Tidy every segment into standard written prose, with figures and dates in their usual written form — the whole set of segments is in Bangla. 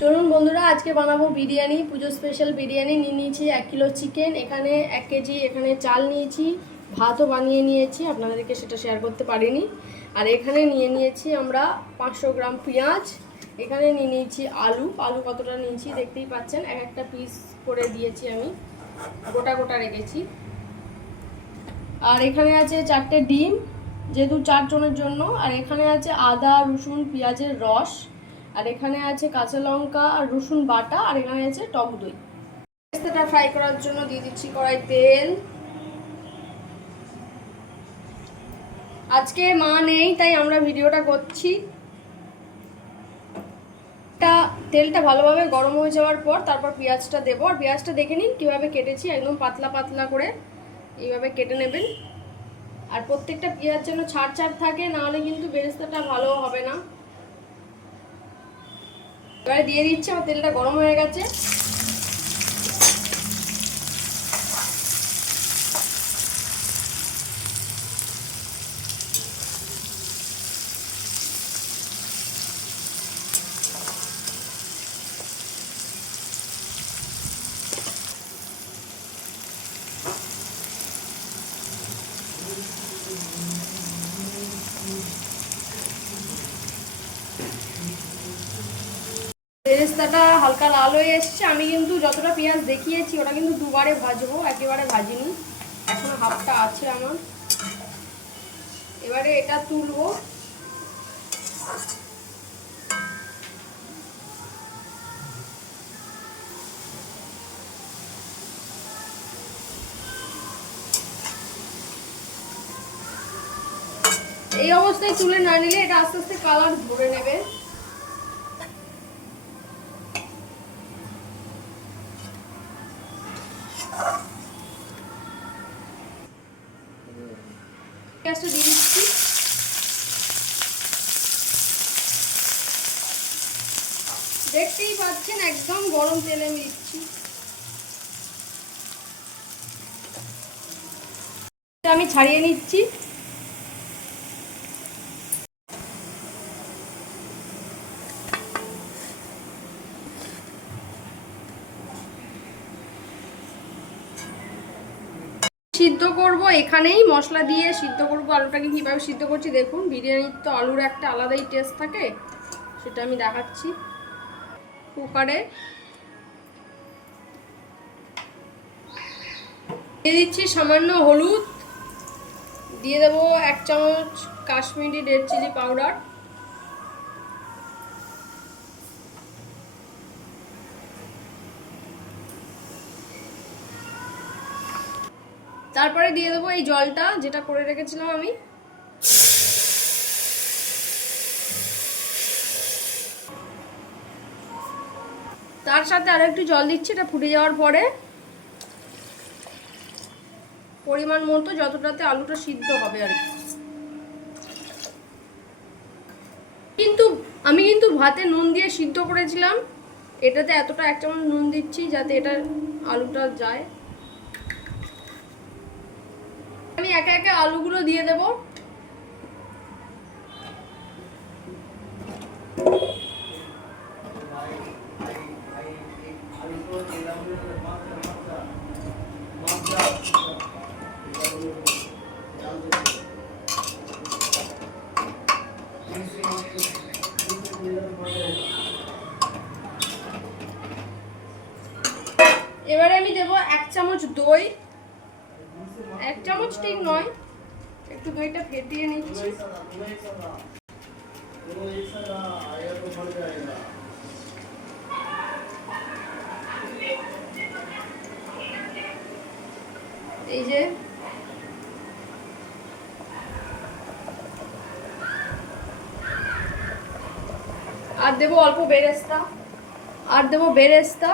চলুন বন্ধুরা, আজকে বানাবো বিরিয়ানি, পুজো স্পেশাল বিরিয়ানি। নিয়েছি 1 কিলো চিকেন, এখানে 1 কেজি এখানে চাল নিয়েছি, ভাতও বানিয়ে নিয়েছি, আপনাদেরকে সেটা শেয়ার করতে পারিনি। আর এখানে নিয়েছি আমরা 500 গ্রাম পেঁয়াজ, এখানে নিয়েছি আলু কতটা নিয়েছি দেখতেই পাচ্ছেন, একটা পিস করে দিয়েছি আমি, গোটা গোটা রেখেছি। আর এখানে আছে 4টে ডিম, যেহেতু 4 জনের জন্য। আর এখানে আছে আদা রসুন পেঁয়াজের রস, আর এখানে আছে কাঁচা লঙ্কা আর রসুন বাটা, আর এখানে আছে টক দই। পেস্তাটা ফ্রাই করার জন্য দিয়ে দিচ্ছি কড়াই তেল। আজকে মা নেই তাই আমরা ভিডিওটা করছি। তেলটা ভালোভাবে গরম হয়ে যাওয়ার পর তারপর পেঁয়াজটা দেবো। আর পেঁয়াজটা দেখে নিন কীভাবে কেটেছি, একদম পাতলা পাতলা করে এইভাবে কেটে নেবেন। আর প্রত্যেকটা পেঁয়াজ যেন ছাড় থাকে, নাহলে কিন্তু বেরেস্তাটা ভালো হবে না। এবারে দিয়ে দিচ্ছি, আমার তেলটা গরম হয়ে গেছে। বেরেস্তাটা হালকা লাল হয়ে এসছে। আমি কিন্তু যতটা পেঁয়াজ দেখিয়েছি ওটা কিন্তু দুবারে ভাজবো, একেবারে ভাজিনি, এখনো হাফটা আছে আমার। এবারে এটা তুলবো। এই অবস্থায় তুলে না নিলে এটা আস্তে আস্তে কালার ধরে নেবে। পেঁয়াজটা দিয়ে দিচ্ছি। দেখতেই পাচ্ছেন একদম গরম তেলে আমি দিচ্ছি। আমি ছাড়িয়ে নিচ্ছি। সিদ্ধ করব, এখানেই মশলা দিয়ে সিদ্ধ করব। আলুটাকে কীভাবে সিদ্ধ করছি দেখুন। বিরিয়ানির তো আলুর একটা আলাদাই টেস্ট থাকে, সেটা আমি দেখাচ্ছি। কুকারে দিয়ে দিচ্ছি সামান্য হলুদ, দিয়ে দেবো 1 চামচ কাশ্মীরি রেড চিলি পাউডার, তারপরে দিয়ে দেবো এই জলটা যেটা করে রেখেছিলাম আমি। তার সাথে আরো একটু জল দিচ্ছি, এটা ফুটে যাওয়ার পরে পরিমাণ মতো যতটাতে আলুটা সিদ্ধ হবে আর কি। আমি কিন্তু ভাতে নুন দিয়ে সিদ্ধ করেছিলাম, এটাতে এতটা 1 চামচ নুন দিচ্ছি যাতে এটা আলুটা যায়। আমি একে একে আলুগুলো দিয়ে দেব। এবারে আমি দেব 1 চামচ দই। 1 চামচ ঠিক নয়, একটু দইটা ফেটিয়ে নিচ্ছি। এই যে আর দেবো অল্প বেরেস্তা, আর দেবো বেরেস্তা।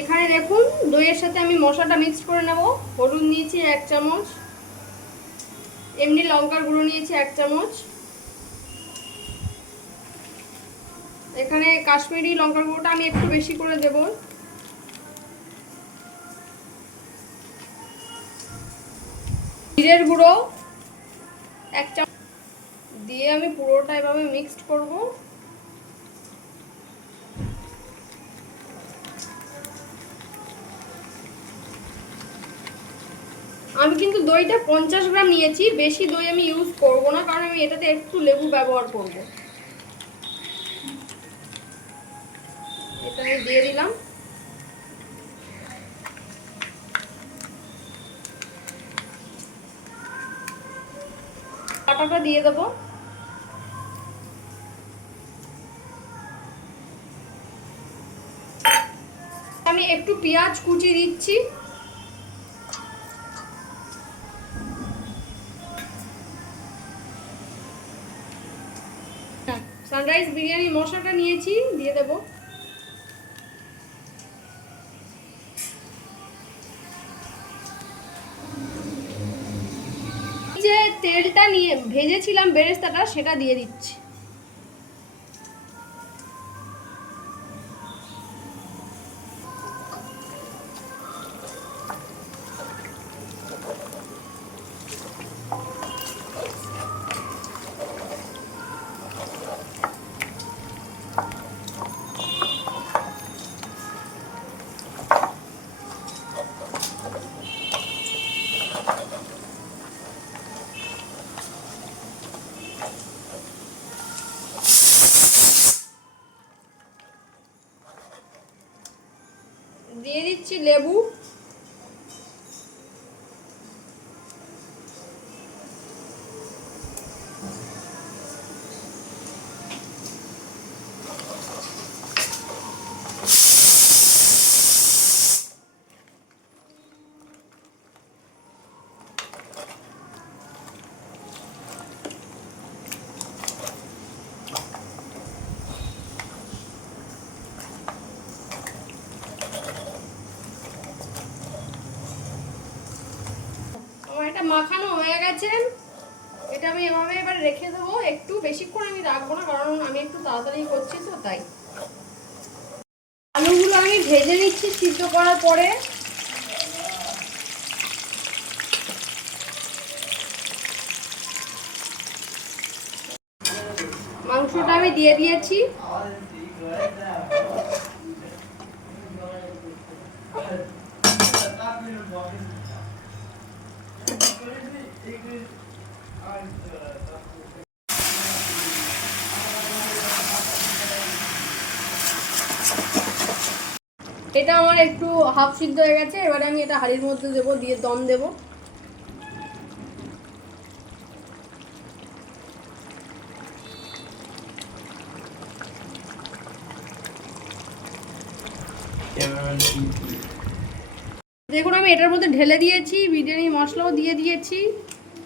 এখানে দেখুন দইয়ের সাথে আমি মশলাটা মিক্স করে নেব। হলুদ নিয়েছি 1 চামচ, এমনি লঙ্কার গুঁড়ো নিয়েছি 1 চামচ, এখানে কাশ্মীরি লঙ্কার গুঁড়োটা আমি একটু বেশি করে দেব। জিরের গুঁড়ো 1 চামচ দিয়ে আমি পুরোটা এভাবে মিক্সড করব। আমি কিন্তু দইটা 50 গ্রাম নিয়েছি, বেশি দই আমি ইউজ করব না, কারণ আমি এটাতে একটু লেবু ব্যবহার করব। এটা আমি দিয়ে দিলাম। আটাটা দিয়ে দেবো। আমি একটু পেঁয়াজ কুচি দিচ্ছি। সানরাইজ বিরিয়ানি মশলাটা নিয়েছি, দিয়ে দেবো। যে তেলটা নিয়ে ভেজেছিলাম বেরেস্তাটা, সেটা দিয়ে দিচ্ছি। দিয়ে দিচ্ছি লেবু। এটা মাখানো হয়ে গেছে। এটা আমি এভাবে এবার রেখে দেবো। একটু বেশিক্ষণ আমি রাখবো না, কারণ আমি একটু তাড়াতাড়ি করছি তো তাই। আলুগুলো আমি ভেজে নিচ্ছি সিদ্ধ করার পরে। মাংসটা আমি দিয়ে দিয়েছি। এটা আমার একটু হাফ সিদ্ধ হয়ে গেছে। এবারে আমি এটা হাঁড়ির মধ্যে দেবো, দিয়ে দম দেবো। দেখুন আমি এটার মধ্যে ঢেলে দিয়েছি, বিরিয়ানি মশলাও দিয়ে দিয়েছি,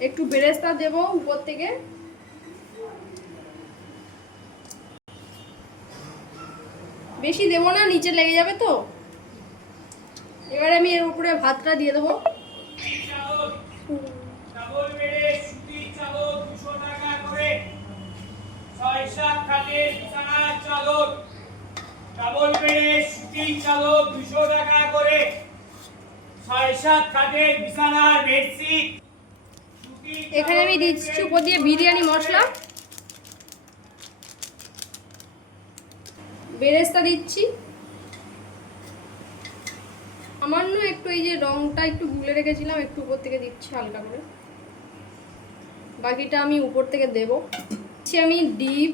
একটু বেরেস্তা দেবো উপর থেকে। বেশি দেবো না, নিচে লেগে যাবে তো। এবারে আমি এর উপরে ভাতটা দিয়ে দেবো। এখানে আমি দিচ্ছি উপর দিয়ে বিরিয়ানি মশলা, বেরেস্তা দিচ্ছি সামান্য একটু। এই যে রংটা একটু গুলে রেখেছিলাম, একটু উপর থেকে দিচ্ছি হালকা করে। বাকিটা আমি উপর থেকে দেবো। আমি ডিপ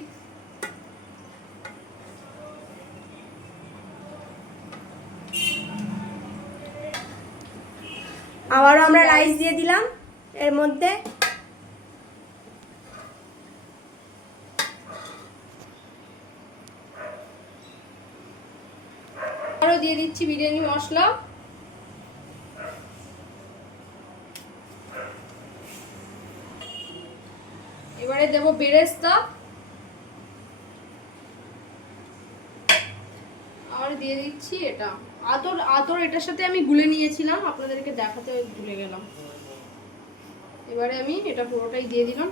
আবারও আমরা রাইস দিয়ে দিলাম এর মধ্যে। আরও দিয়ে দিচ্ছি বিরিয়ানি মশলা। এবারে দেবো বেরেস্তা, আর দিয়ে দিচ্ছি এটা আতর এটার সাথে আমি গুলে নিয়েছিলাম, আপনাদেরকে দেখাতে ভুলে গেলাম। এবারে আমি এটা পুরোটাই দিয়ে দিলাম।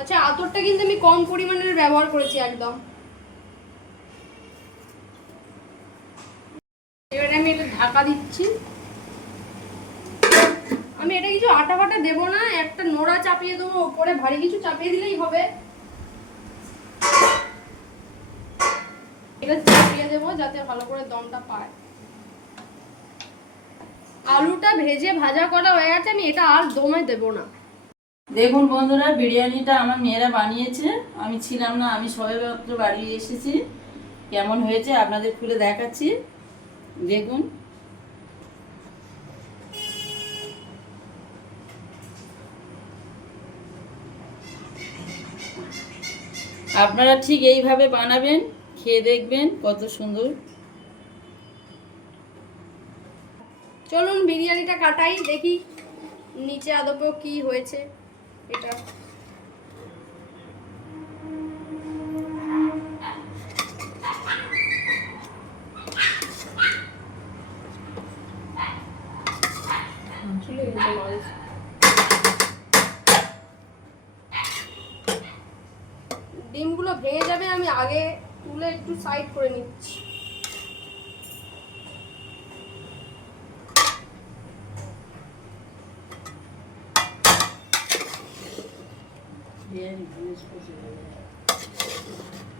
আচ্ছা, আতরটা কিন্তু আমি কম পরিমাণের ব্যবহার করেছি একদম। এবারে আমি এটা ঢাকা দিচ্ছি। আমি এটা কিছু আটা ফাটা দেবো না, একটা নোড়া চাপিয়ে দেবো, ওপরে ভারী কিছু চাপিয়ে দিলেই হবে। এটা চাপিয়ে দেবো যাতে ভালো করে দমটা পায়। আলুটা ভেজে ভাজা করা হয়ে গেছে, আমি এটা আর দমে দেবো না। দেখুন বন্ধুরা, বিরিয়ানিটা আমার মেয়েরা বানিয়েছে, আমি ছিলাম না, আমি সবেমাত্র বাড়ি এসেছি। কেমন হয়েছে আপনাদের খুলে দেখাচ্ছি, দেখুন। আপনারা ঠিক এইভাবে বানাবেন, খেয়ে দেখবেন কত সুন্দর। চলুন বিরিয়ানিটা কাটাই, দেখি নিচে আদপেও কি হয়েছে এটা। ডিমগুলো ভেঙে যাবে, আমি আগে তুলে একটু সাইড করে নিচ্ছি।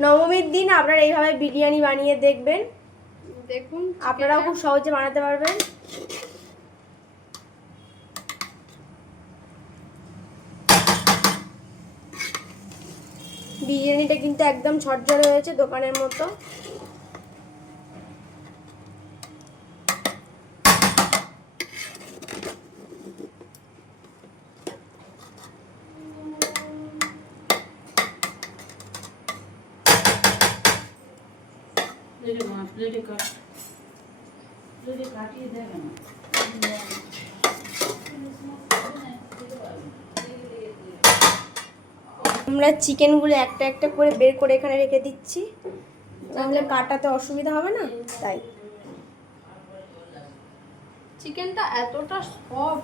নবমীর দিন আপনারা এইভাবে বিরিয়ানি বানিয়ে দেখবেন, দেখুন আপনারাও খুব সহজে বানাতে পারবেন। বিরিয়ানিটা কিন্তু একদম ঝরঝরে হয়েছে, দোকানের মতো। কাটিয়ে দেখেন। আমরা চিকেনগুলো একটা একটা করে বের করে এখানে রেখে দিচ্ছি, তাহলে কাটাতে অসুবিধা হবে না, তাই। চিকেনটা এতটা সফট,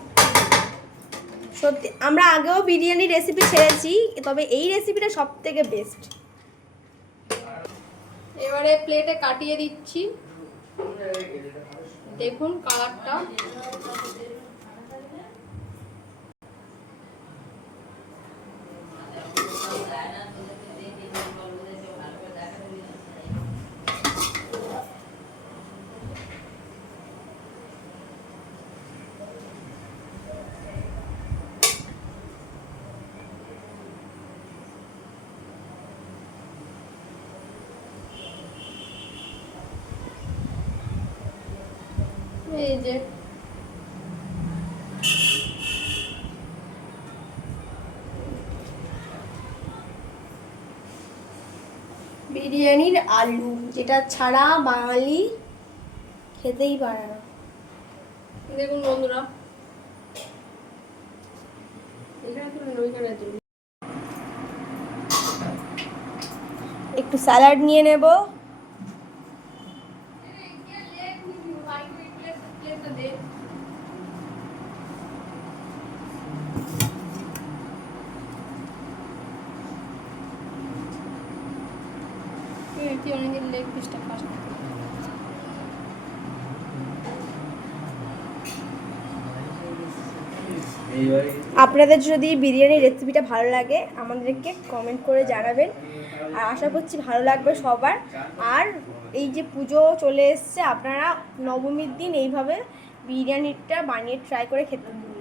সত্যি আমরা আগেও বিরিয়ানি রেসিপি ছেড়েছি, তবে এই রেসিপিটা সব থেকে বেস্ট। এবারে প্লেটে কাটিয়ে দিচ্ছি, দেখুন কালারটা। এই যে বিরিয়ানির আলু, যেটা ছাড়া বাঙালি খেতেই পারে না। দেখুন বন্ধুরা, এখানে তুলুন, ওইখানে তুলুন। একটু স্যালাড নিয়ে নেব। অনেকদিন লেগ পিসটা ফার্স্ট। আপনাদের যদি বিরিয়ানির রেসিপিটা ভালো লাগে আমাদেরকে কমেন্ট করে জানাবেন, আর আশা করছি ভালো লাগবে সবার। আর এই যে পুজো চলে এসছে, আপনারা নবমীর দিন এইভাবে বিরিয়ানিটা বানিয়ে ট্রাই করে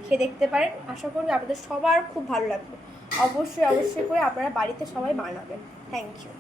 খেয়ে দেখতে পারেন। আশা করি আপনাদের সবার খুব ভালো লাগবে। অবশ্যই অবশ্যই করে আপনারা বাড়িতে সবাই বানাবেন। Thank you.